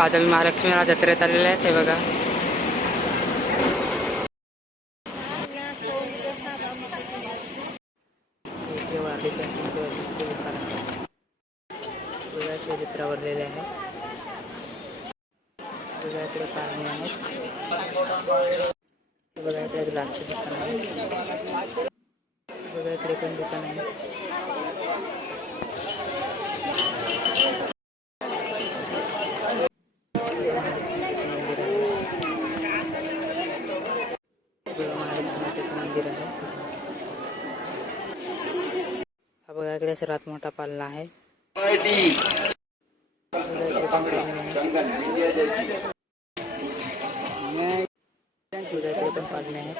आज आम्ही महालक्ष्मीला जत्रेत आलेले आहेत. हे बघा चित्र भरलेले आहे. इकडे पाणी आहेत. बघा इकडे ग्लासचे दुकान आहे. बघा इकडे पण दुकान आहे. मंदिर आहे. हा बघा इकडे सर्वात मोठा पालना आहे. पालने आहेत.